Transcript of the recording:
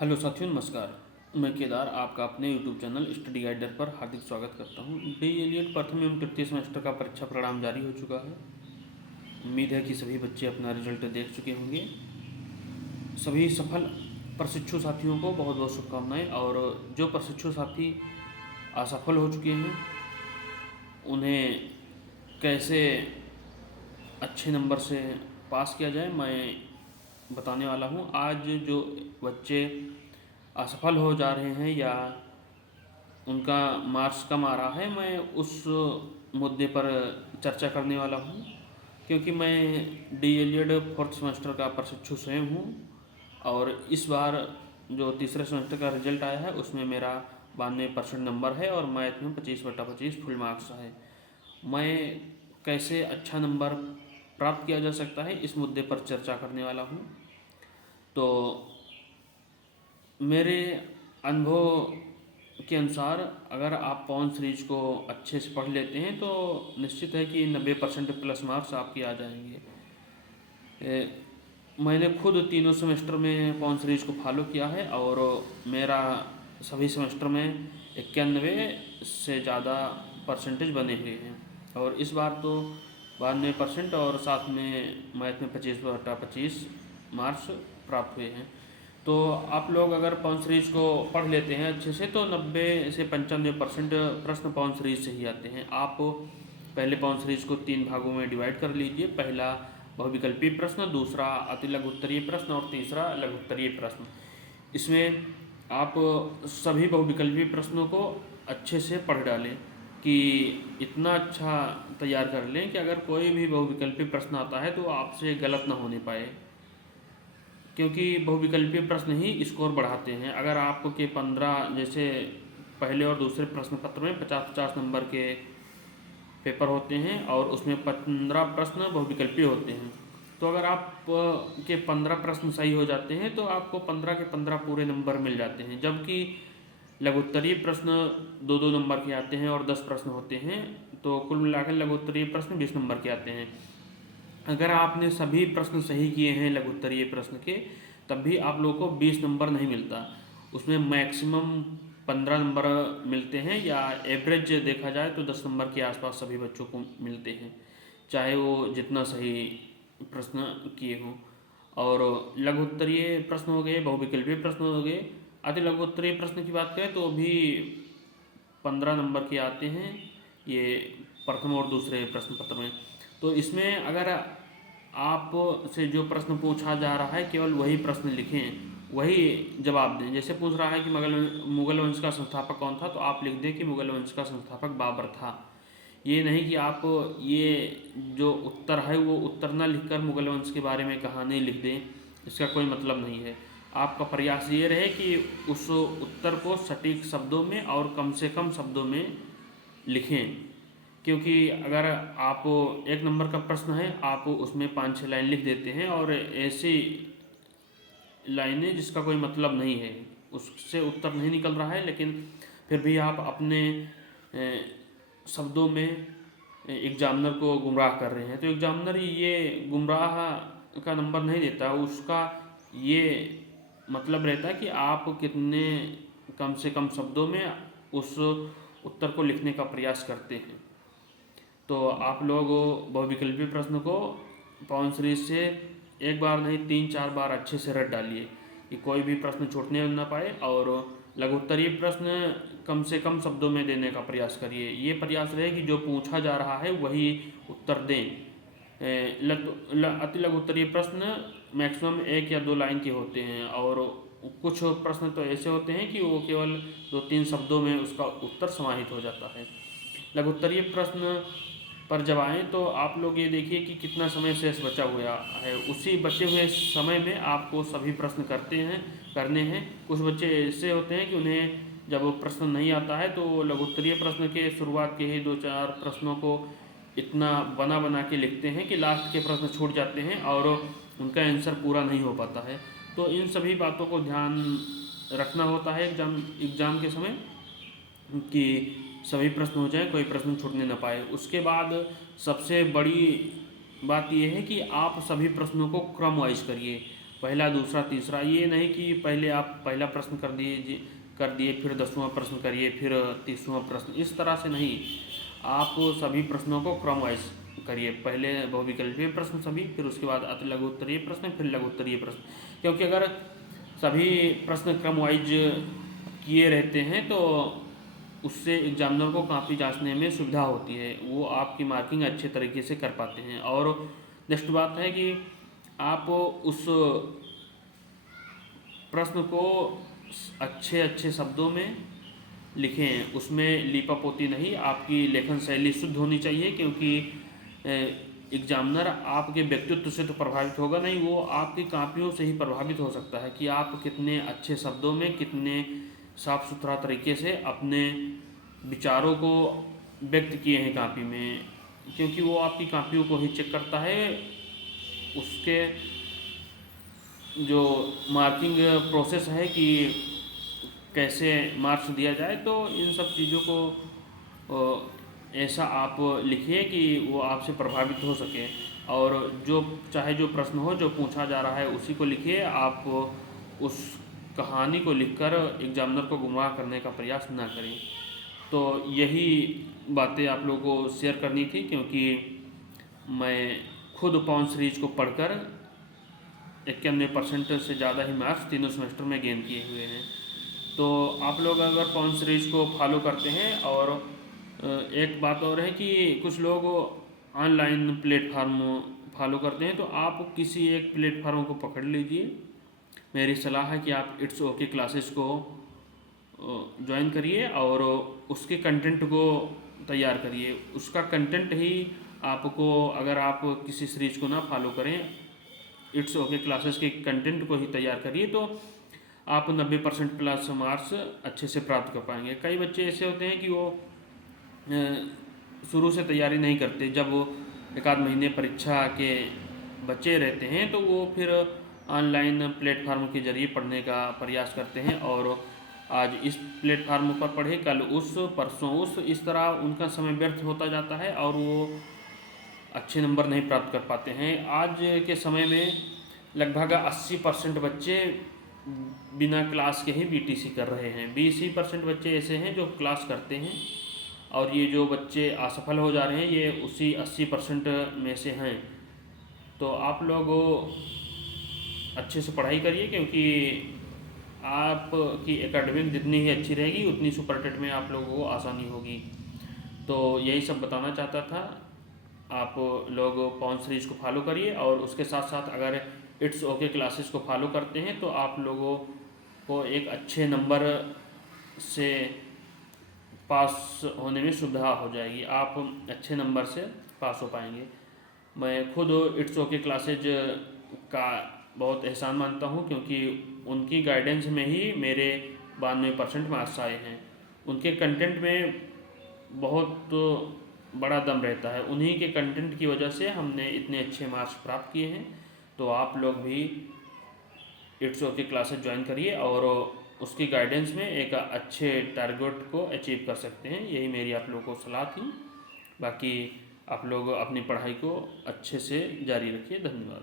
Hello साथियों, नमस्कार। मैं केदार आपका अपने यूट्यूब चैनल स्टडी गाइडर पर हार्दिक स्वागत करता हूं। डीएलएड प्रथम एवं तृतीय सेमेस्टर का परीक्षा परिणाम जारी हो चुका है। उम्मीद है कि सभी बच्चे अपना रिजल्ट देख चुके होंगे। सभी सफल प्रशिक्षु साथियों को बहुत बहुत शुभकामनाएं। और जो प्रशिक्षु साथी असफल हो चुके हैं उन्हें कैसे अच्छे नंबर से पास किया जाए मैं बताने वाला हूं। आज जो बच्चे असफल हो जा रहे हैं या उनका मार्क्स कम आ रहा है, मैं उस मुद्दे पर चर्चा करने वाला हूं, क्योंकि मैं डीएलएड फोर्थ सेमेस्टर का प्रशिक्षु स्वयं हूं। और इस बार जो तीसरे सेमेस्टर का रिजल्ट आया है उसमें मेरा 92% नंबर है और मैथ में 25/25 फुल मार्क्स है। मैं कैसे अच्छा नंबर प्राप्त किया जा सकता है इस मुद्दे पर चर्चा करने वाला हूं। तो मेरे अनुभव के अनुसार अगर आप पवन सीरीज को अच्छे से पढ़ लेते हैं तो निश्चित है कि 90% प्लस मार्क्स आपके आ जाएंगे। मैंने खुद तीनों सेमेस्टर में पवन सीरीज को फॉलो किया है और मेरा सभी सेमेस्टर में 91 से ज़्यादा परसेंटेज बने हुए हैं। और इस बार तो 92% और साथ में मैथ में 25/25 मार्क्स प्राप्त हुए हैं। तो आप लोग अगर पवन सीरीज को पढ़ लेते हैं अच्छे से तो 90 से 95% प्रश्न पवन सीरीज से ही आते हैं। आप पहले पवन सीरीज को 3 भागों में डिवाइड कर लीजिए। पहला बहुविकल्पीय प्रश्न, दूसरा अति लघु उत्तरीय प्रश्न और तीसरा लघु उत्तरीय प्रश्न। इसमें आप सभी बहुविकल्पीय प्रश्नों को अच्छे से पढ़ डालें कि इतना अच्छा तैयार कर लें कि अगर कोई भी बहुविकल्पीय प्रश्न आता है तो आपसे गलत ना होने पाए, क्योंकि बहुविकल्पीय प्रश्न ही स्कोर बढ़ाते हैं। अगर आपके 15 जैसे पहले और दूसरे प्रश्न पत्र में 50-50 नंबर के पेपर होते हैं और उसमें 15 प्रश्न बहुविकल्पीय होते हैं, तो अगर आप के 15 प्रश्न सही हो जाते हैं तो आपको 15 के 15 पूरे नंबर मिल जाते हैं। जबकि लघुत्तरीय प्रश्न 2-2 नंबर के आते हैं और 10 प्रश्न होते हैं, तो कुल मिलाकर लघुत्तरीय प्रश्न 20 नंबर के आते हैं। अगर आपने सभी प्रश्न सही किए हैं लघुत्तरीय प्रश्न के, तब भी आप लोगों को 20 नंबर नहीं मिलता। उसमें मैक्सिमम 15 नंबर मिलते हैं, या एवरेज देखा जाए तो 10 नंबर के आसपास सभी बच्चों को मिलते हैं, चाहे वो जितना सही प्रश्न किए हों। और लघुत्तरीय प्रश्न हो गए, बहुविकल्पीय प्रश्न हो गए। अति लघुत्तरीय प्रश्न की बात करें तो भी 15 नंबर के आते हैं ये प्रथम और दूसरे प्रश्न पत्र में। तो इसमें अगर आप से जो प्रश्न पूछा जा रहा है केवल वही प्रश्न लिखें, वही जवाब दें। जैसे पूछ रहा है कि मुगल वंश का संस्थापक कौन था, तो आप लिख दें कि मुगल वंश का संस्थापक बाबर था। ये नहीं कि आप ये जो उत्तर है वो उत्तर ना लिखकर मुगल वंश के बारे में कहानी लिख दें, इसका कोई मतलब नहीं है। आपका प्रयास ये रहे कि उस उत्तर को सटीक शब्दों में और कम से कम शब्दों में लिखें, क्योंकि अगर आप 1 नंबर का प्रश्न है, आप उसमें 5-6 लाइन लिख देते हैं और ऐसी लाइनें जिसका कोई मतलब नहीं है, उससे उत्तर नहीं निकल रहा है, लेकिन फिर भी आप अपने शब्दों में एग्जामिनर को गुमराह कर रहे हैं, तो एग्जामिनर ये गुमराह का नंबर नहीं देता। उसका ये मतलब रहता है कि आप कितने कम से कम शब्दों में उस उत्तर को लिखने का प्रयास करते हैं। तो आप लोग बहुविकल्पीय प्रश्न को पवन सीरीज से एक बार नहीं 3-4 बार अच्छे से रट डालिए कि कोई भी प्रश्न छूटने न पाए, और लघुत्तरीय प्रश्न कम से कम शब्दों में देने का प्रयास करिए। ये प्रयास रहे कि जो पूछा जा रहा है वही उत्तर दें। अति लघुत्तरीय प्रश्न मैक्सिमम 1 या 2 लाइन के होते हैं, और कुछ प्रश्न तो ऐसे होते हैं कि वो केवल 2-3 शब्दों में उसका उत्तर समाहित हो जाता है। लघुत्तरीय प्रश्न पर जब आएँ तो आप लोग ये देखिए कि कितना समय शेष बचा हुआ है। उसी बचे हुए समय में आपको सभी प्रश्न करने हैं। कुछ बच्चे ऐसे होते हैं कि उन्हें जब प्रश्न नहीं आता है तो लघुत्तरीय प्रश्न के शुरुआत के ही 2-4 प्रश्नों को इतना बना के लिखते हैं कि लास्ट के प्रश्न छूट जाते हैं और उनका आंसर पूरा नहीं हो पाता है। तो इन सभी बातों को ध्यान रखना होता है एग्ज़ाम के समय कि सभी प्रश्न हो जाए, कोई प्रश्न छूटने न पाए। उसके बाद सबसे बड़ी बात यह है कि आप सभी प्रश्नों को क्रम वाइज करिए। पहला, दूसरा, तीसरा, ये नहीं कि पहले आप पहला प्रश्न कर दिए फिर 10वां प्रश्न करिए, फिर 30वां प्रश्न, इस तरह से नहीं। आप सभी प्रश्नों को क्रम वाइज करिए। पहले बहुविकल्पीय प्रश्न सभी, फिर उसके बाद अति लघु उत्तरीय प्रश्न, फिर लघु उत्तरीय प्रश्न। क्योंकि अगर सभी प्रश्न क्रम वाइज किए रहते हैं तो उससे एग्जामिनर को काफ़ी जांचने में सुविधा होती है, वो आपकी मार्किंग अच्छे तरीके से कर पाते हैं। और नेक्स्ट बात है कि आप उस प्रश्न को अच्छे अच्छे शब्दों में लिखें, उसमें लीपापोती नहीं। आपकी लेखन शैली शुद्ध होनी चाहिए, क्योंकि एग्जामिनर आपके व्यक्तित्व से तो प्रभावित होगा नहीं, वो आपकी कापियों से ही प्रभावित हो सकता है कि आप कितने अच्छे शब्दों में, कितने साफ सुथरा तरीके से अपने विचारों को व्यक्त किए हैं कापी में। क्योंकि वो आपकी कापियों को ही चेक करता है, उसके जो मार्किंग प्रोसेस है कि कैसे मार्क्स दिया जाए। तो इन सब चीज़ों को ऐसा आप लिखिए कि वो आपसे प्रभावित हो सके, और जो चाहे जो प्रश्न हो, जो पूछा जा रहा है उसी को लिखिए। आप उस कहानी को लिखकर एग्जामिनर को गुमराह करने का प्रयास ना करें। तो यही बातें आप लोगों को शेयर करनी थी, क्योंकि मैं खुद पवन सीरीज को पढ़कर 91% से ज़्यादा ही मार्क्स तीनों सेमेस्टर में गेन किए हुए हैं। तो आप लोग अगर पवन सीरीज को फॉलो करते हैं, और एक बात और है कि कुछ लोग ऑनलाइन प्लेटफार्म फॉलो करते हैं, तो आप किसी एक प्लेटफार्म को पकड़ लीजिए। मेरी सलाह है कि आप इट्स ओके क्लासेस को ज्वाइन करिए और उसके कंटेंट को तैयार करिए। उसका कंटेंट ही आपको, अगर आप किसी सीरीज को ना फॉलो करें, इट्स ओके क्लासेस के कंटेंट को ही तैयार करिए, तो आप 90% प्लस मार्क्स अच्छे से प्राप्त कर पाएंगे। कई बच्चे ऐसे होते हैं कि वो शुरू से तैयारी नहीं करते, जब वो एक आध महीने परीक्षा के बच्चे रहते हैं तो वो फिर ऑनलाइन प्लेटफार्म के जरिए पढ़ने का प्रयास करते हैं, और आज इस प्लेटफार्म पर पढ़े, कल उस, परसों उस, इस तरह उनका समय व्यर्थ होता जाता है और वो अच्छे नंबर नहीं प्राप्त कर पाते हैं। आज के समय में लगभग 80% बच्चे बिना क्लास के ही बीटीसी कर रहे हैं। 20% बच्चे ऐसे हैं जो क्लास करते हैं, और ये जो बच्चे असफल हो जा रहे हैं ये उसी 80% में से हैं। तो आप लोग अच्छे से पढ़ाई करिए, क्योंकि आपकी एकेडमिक जितनी ही अच्छी रहेगी उतनी सुपर टेट में आप लोगों को आसानी होगी। तो यही सब बताना चाहता था। आप लोग पवन सीरीज को फॉलो करिए, और उसके साथ साथ अगर इट्स ओके क्लासेस को फॉलो करते हैं तो आप लोगों को एक अच्छे नंबर से पास होने में सुविधा हो जाएगी, आप अच्छे नंबर से पास हो पाएंगे। मैं खुद इट्स ओके क्लासेज का बहुत एहसान मानता हूँ, क्योंकि उनकी गाइडेंस में ही मेरे 92% मार्क्स आए हैं। उनके कंटेंट में बहुत बड़ा दम रहता है, उन्हीं के कंटेंट की वजह से हमने इतने अच्छे मार्क्स प्राप्त किए हैं। तो आप लोग भी इट्स ओके क्लासेस ज्वाइन करिए, और उसकी गाइडेंस में एक अच्छे टारगेट को अचीव कर सकते हैं। यही मेरी आप लोगों को सलाह थी। बाकी आप लोग अपनी पढ़ाई को अच्छे से जारी रखिए। धन्यवाद।